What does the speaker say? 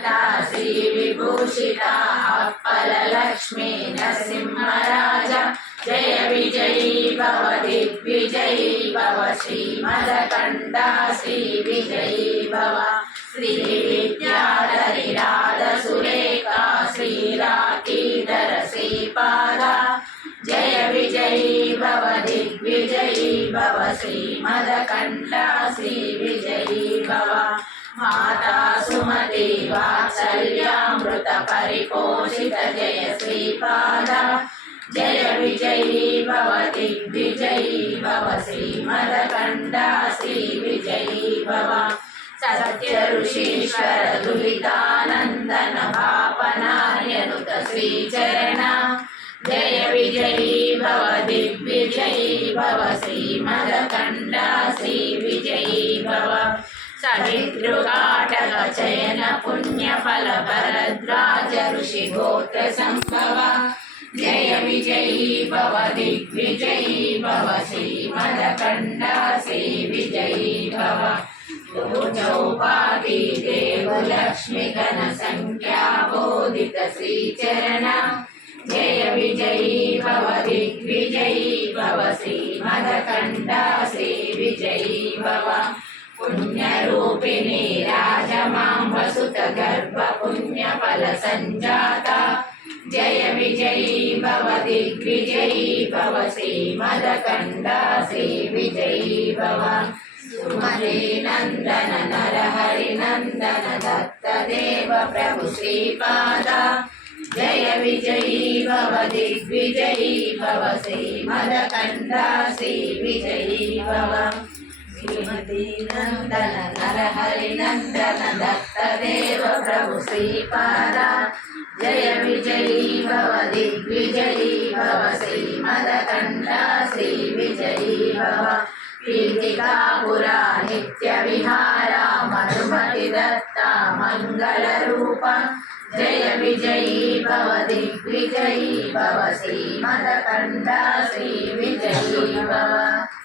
श्री विभूषिता अप्पलक्ष्मी नरसिंहराज जय विजयी भव दिग्विजयी भव श्रीमदकण्ठा श्री विजयी भव श्री विद्याधरी सुरेखा श्रीराकीधर श्रीपादा जय विजयी भव दिग्विजयी भव श्रीमदकण्ठा श्री विजयी भव माता सुमति वात्सल्यामृत परिपोषित जय श्रीपादा जय विजयी भव दिग्विजयी भव श्रीमदकण्ठा श्री विजयी भव सत्य ऋषीश्वर दुलितानन्दन भापनार्यनुत श्रीचरण जय विजयी भव दिग्विजयी भव श्रीमदकण्ठा श्री विजयी भव सहितृकाटक चयन पुण्यफल भरद्वाज ऋषि गोत्र संभव जय विजयी भव दिग्विजयी भव श्रीमदकण्ठा श्री विजयी भव चौपाकी देव लक्ष्मी गण संख्या बोधित श्रीचरण जय विजयी भव दिग्विजयी भव श्रीमदकण्ठा श्री विजयी भव पुण्यरूपिणी राजमां वसुत गर्भ पुण्यफल संजाता जय विजयी भव दिग्विजयी भव श्रीमदकण्ठा श्री विजयी भव सुमते नंदन नरहरि नंदन दत्त देव प्रभु श्रीपादा जय विजयी भव दिग्विजयी भव श्रीमदकण्ठा श्री विजयी भव श्रीमती नंदन नरहरि नंदन दत्त देव प्रभु श्रीपादा जय विजयी भव दिग्विजयी भव श्रीमदकण्ठा श्री विजयी भव पीठिकापुरा नित्य विहारा मधुमति दत्ता मंगल रूप जय विजयी भव दिग्विजयी भव श्रीमदकण्ठा श्री विजयी भव।